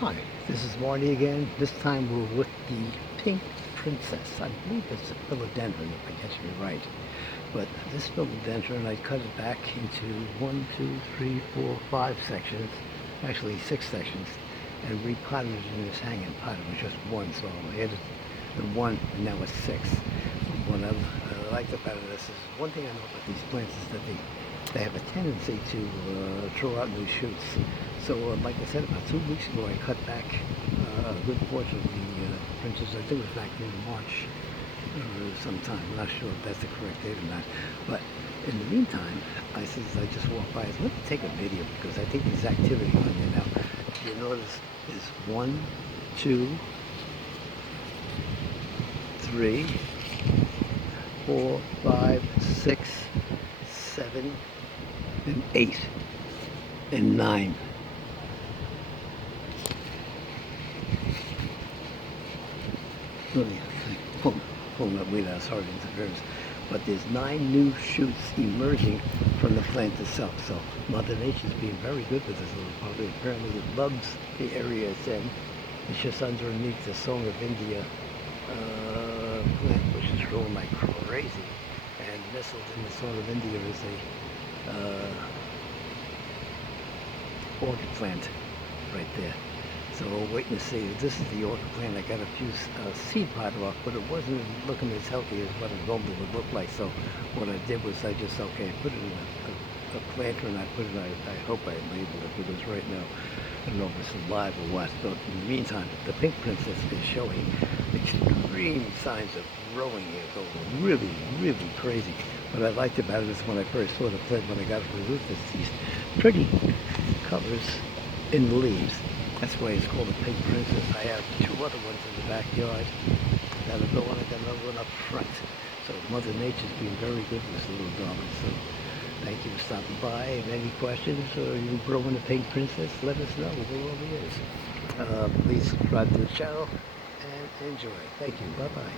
Hi, this is Marty again. This time we're with the Pink Princess. I believe it's a Philodendron, if I get you right. But this Philodendron, I cut it back into 5 sections, actually 6 sections, and repotted it in this hanging pot. It was just one, so I added the one, and now it's six. What I liked about this is, one thing I know about these plants is that they have a tendency to throw out new shoots. So like I said, about 2 weeks ago I cut back a good portion of the princess. I think it was back in March sometime. I'm not sure if that's the correct date or not. But in the meantime, I just walked by. I said, let me take a video because I think there's activity on here now. You notice is 1, 2, 3, 4, 5, 6, 7, and 8, and 9. Let me pull that weed out, sorry, interference. But there's 9 new shoots emerging from the plant itself. So Mother Nature's being very good with this little puppy. Apparently it loves the area it's in. It's just underneath the Song of India plant, which is growing like crazy. And nestled in the Song of India is a orchid plant right there. So we're waiting to see. This is the orchid plant. I got a few seed pod off, but it wasn't looking as healthy as what it normally would look like. So what I did was I just, okay, put it in a planter, and I put it, I hope I labeled it, because right now, I don't know if it's alive or what, but in the meantime, the Pink Princess is showing extreme signs of growing. It's going really, really crazy. What I liked about it is when I first saw the plant, when I got it from the root, it's these pretty colors in the leaves. That's why it's called a Pink Princess. I have 2 other ones in the backyard that are going. I got another one up front. So Mother Nature's been very good with this little darling. So thank you for stopping by. If any questions or you growing a Pink Princess, let us know. We're all ears. Please subscribe to the channel and enjoy. Thank you. Bye-bye.